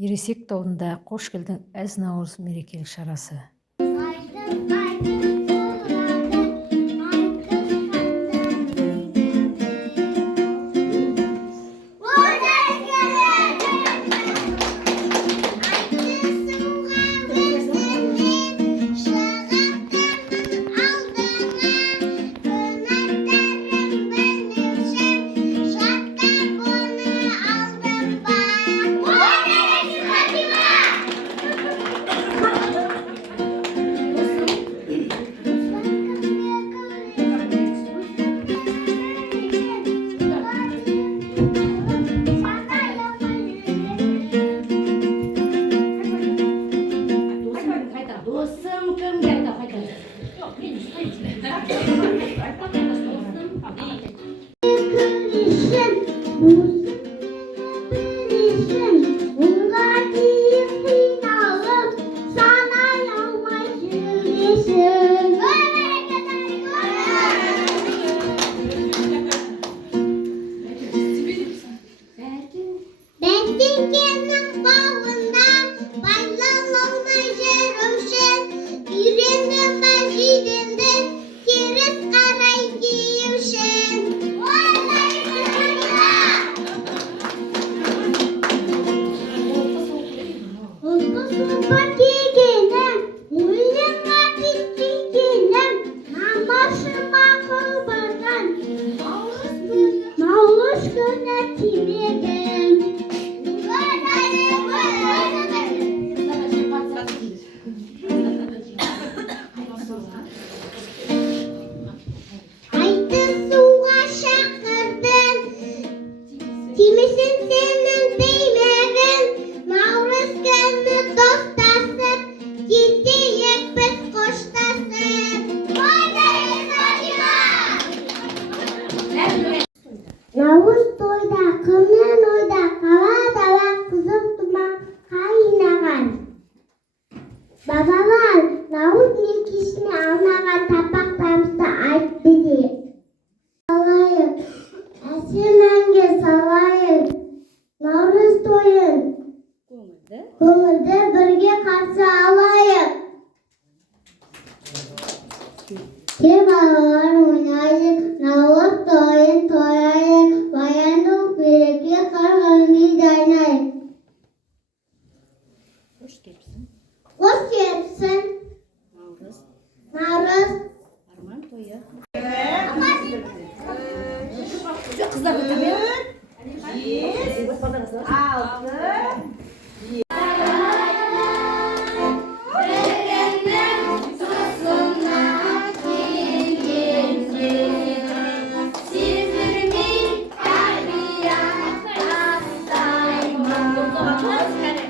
Ересек тобында қош келдің әз наурыз мерекелік шарасы. Nauruz toyda, kımlan oyda, kava dava, kızıl duman kaynagan. Babalar, Nauruz lekişini almagan tapaklarımızda ayıp bizi. Salayın, әсемәнге салайын, Nauruz toyын, көңілді бірге қарсы алайық. Кел балалар ойнайық, Nauruz toyын тояйық, баяндық береке қарғын бидайнайық. Қош келіпсің. Қош келіпсің. Nauruz. Арман тойы. Қыздар көтерме. 6.